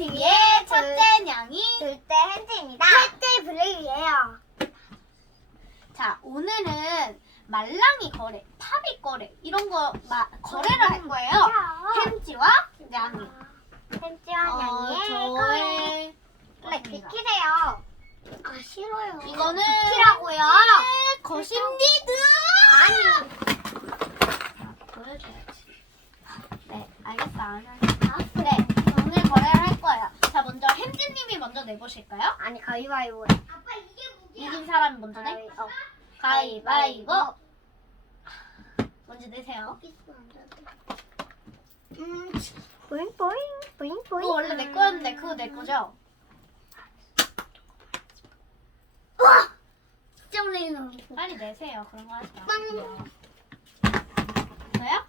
TV의 첫째 냥이 둘째 헨지입니다. 셋째 블레이예요. 자 오늘은 말랑이 거래, 팝이 거래 이런 거 마, 거래를 할 거예요. 햄지와 냥이. 헨지와 어, 냥이의 거래. 저의 네, 비키세요. 아 싫어요. 이거는 비키라고요. 거신디드. 아니. 보여줘야지. 네, 알겠어. 안 하겠어. 네, 오늘 거래를 할 거예요. 자, 먼저 햄지님이 먼저 내보실까요? 아니 가위바위보. 아빠 이게 이긴 사람이 먼저 내. 어. 가위바위보. 먼저 내세요. 음, 보잉 보잉 보잉 보잉. 이거 원래 내 거였는데 그거 내 거죠? 진짜 올리는 빨리 내세요. 그런 거 하지 마. 빵. 저요?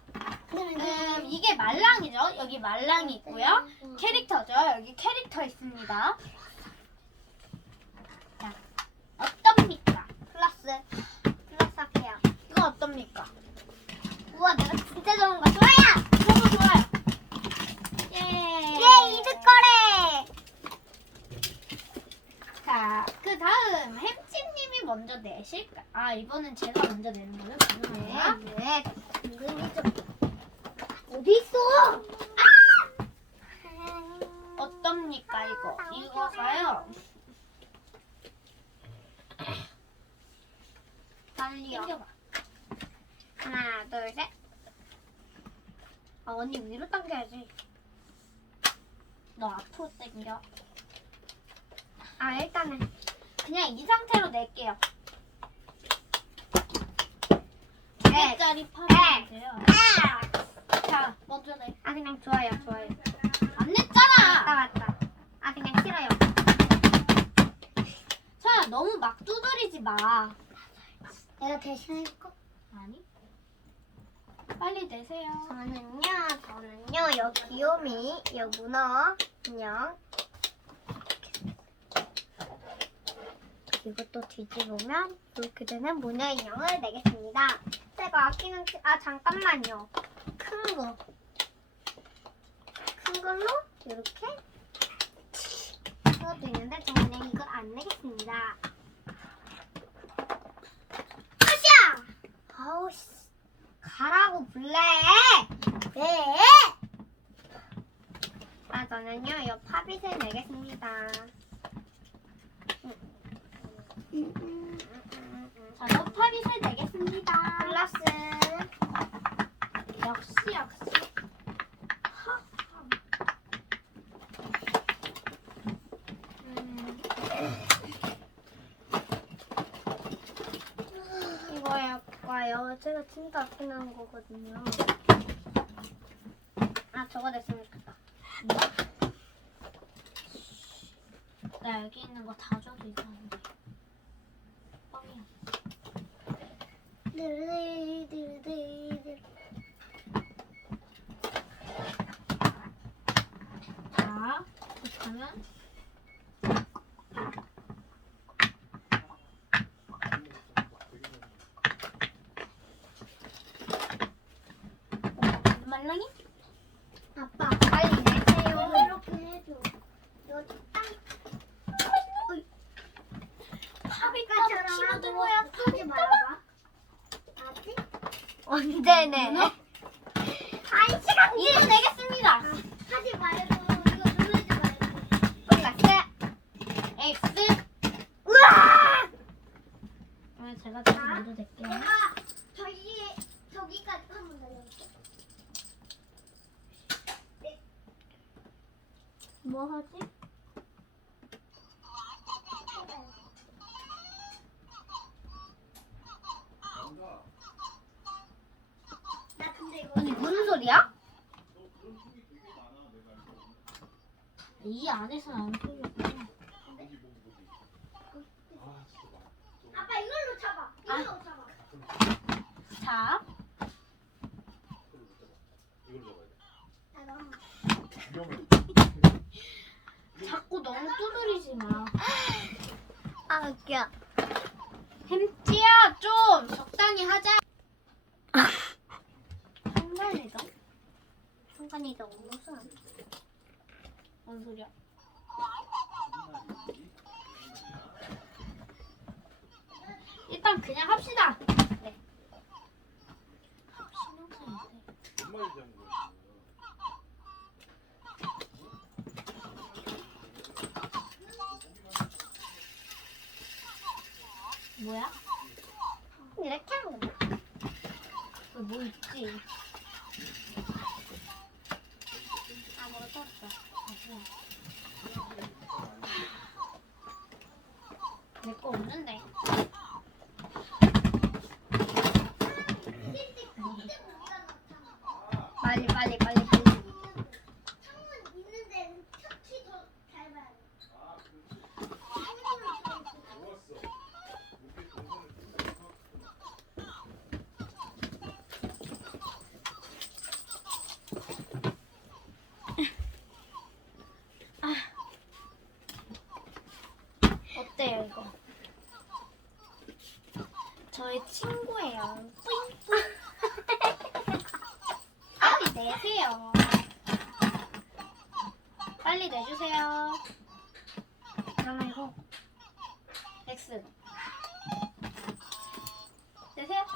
음, 이게 말랑이죠. 여기 말랑이 있고요. 캐릭터죠. 여기 캐릭터 있습니다. 자, 어떻습니까? 플러스 플러스 할게요. 이거 어떻습니까? 우와 내가 진짜 좋은 거 좋아요. 저도 좋아요. 예. 예 이득 거래. 자, 그 다음 햄찌님이 먼저 내실까? 아, 이번엔 제가 먼저 내는? 죄송해요. 네. 은근히 좀 어디 있어? 아! 어떻습니까, 이거? 이거가요. 빨리요. 당겨봐. 하나 둘 셋. 아 언니 위로 당겨야지. 너 앞으로 당겨. 아 일단은 그냥 이 상태로 낼게요. 네. 200짜리 네. 파면 돼요. 아, 자, 먼저 내. 아 그냥 좋아요 좋아요. 안 맞다 냈잖아! 맞다. 아 그냥 싫어요. 자, 너무 막 두드리지 마. 내가 대신 할거 아니? 빨리 내세요. 저는요 저는요 여 귀요미 여 문어 인형 이것도 뒤집으면 이렇게 되는 문어 인형을 내겠습니다. 제가 아끼는 키- 아 잠깐만요 큰 거. 큰 걸로 이렇게 이것도 있는데 저는 이걸 안 내겠습니다. 아샤! 아우 씨. 가라고 불래. 네. 아 저는요 이 팝잇을 내겠습니다. 자, 너 팝잇을 내겠습니다. 플러스 역시, 역시. 음, 이거요. 제가 진짜 아끼 는 거거든요. 아 저거 됐으면 좋겠다. 나 여기 있는 거 다 줘도 이상한데. 뻥이야. 자, 그렇다면 말랑이? 아빠 빨리 내세요. 이렇게 해줘. 이거 딱 키보드 모양 하지 말아봐. 알았지? 언제 내? 한 시간 이거 내겠습니다. 하지 말고 이 안에서는 안 풀렸구나. 아빠 이걸로 잡아. 이걸로 잡아. 자, 나 너무 자꾸 너무 두드리지 마. 아 웃겨. 햄찌야, 좀 적당히 하자. 순간이동? 순간이 너무 무슨? 어, 뭔 소리야? 일단 그냥 합시다. 네. 거야. 뭐야? 이렇게 하면 돼. 여기 뭐 있지? 아, 뭐 떴어. 내 거 없는데. 빨리 빨리 빨리 빨리. 창문 있는 데는 특히 더 닮아야 돼. 좋았어. 우리 동선을 어때요, 이거? 저의 친구예요. 뿌잉뿌잉. 빨리 내세요. 빨리 내주세요. 그러면 이거 X. 내세요.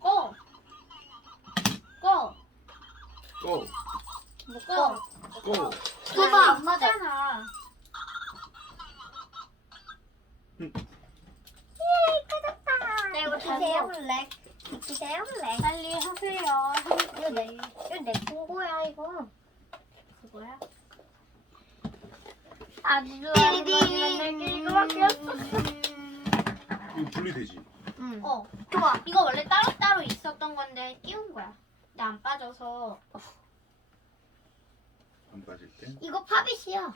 고! 고! 고! 고! 고! 그거 안 맞잖아. 네, 이 거 주세요 블랙. 주세요 블랙. 빨리 하세요. 이거 내 이거 내 친구야 이거. 그거야? 아주 이거밖에 없어. 이거 분리되지? 응. 어, 좋아. 이거 원래 따로따로 있었던 건데 끼운 거야. 근데 안 빠져서 안 빠질 때? 이거 팝잇이야.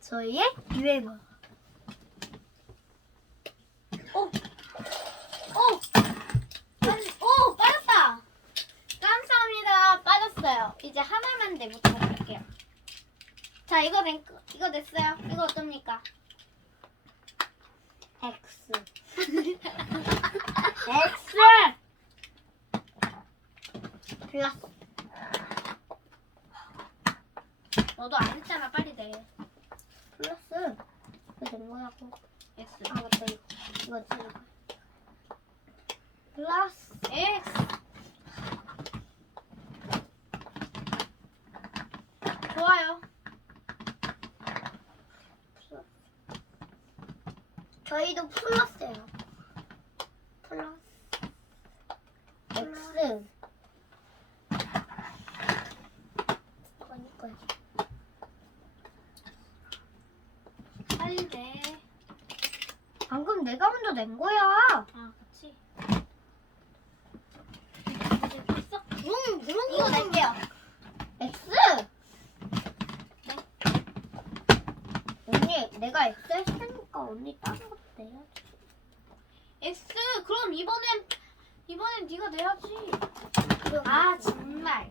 저희의 유행어. 오! 오! 오! 빠졌다! 감사합니다. 빠졌어요. 이제 하나만 내부터 볼게요. 자, 이거 낸, 이거 냈어요. 이거 어떻습니까? X. X! 플러스. 너도 안 했잖아. 빨리 내. 플러스. 이거 된 거라고. X. 아 맞다 이거. 거야. 플러스. X. 좋아요. 저희도 플러스예요. 플러스. X. 거야. 빨리 내. 방금 내가 먼저 낸 거야. 아, 그치. 이제 됐어? 응, 그런 이거 낼게요. X. 네. 언니, 내가 X 했으니까 언니 다른 것도 내야지. X. 그럼 이번엔 이번엔 네가 내야지. 아 정말.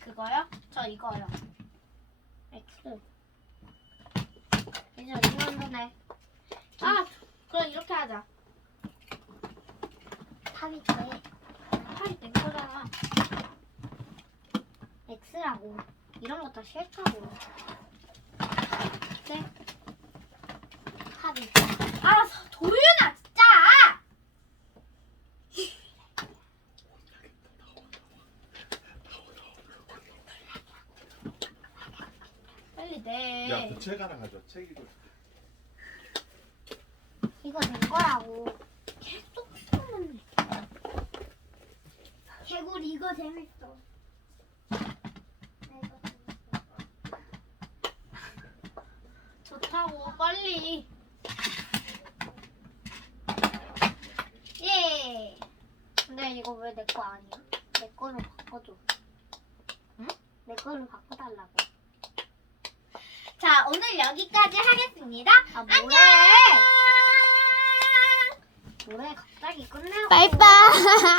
그거요? 저 이거요. X. 이제 먼저 내. 아 그럼 이렇게 하자. 탑이 돼. 팔이 내 거잖아. X라고. 이런 거 다 싫다고. 네. 탑이. 아 도윤아 진짜. 빨리 내. 야, 그 책 하나 가져. 책 이거. 이거 된 거라고. 개구리 이거 재밌어. 이거. 좋다고 빨리. 예. 근데 이거 왜 내 거 아니야? 내 거로 바꿔줘. 응? 내 거로 바꿔달라고. 자 오늘 여기까지 하겠습니다. 아, 뭐래? 안녕. 뭐래? 갑자기 끝내고. 바이바이.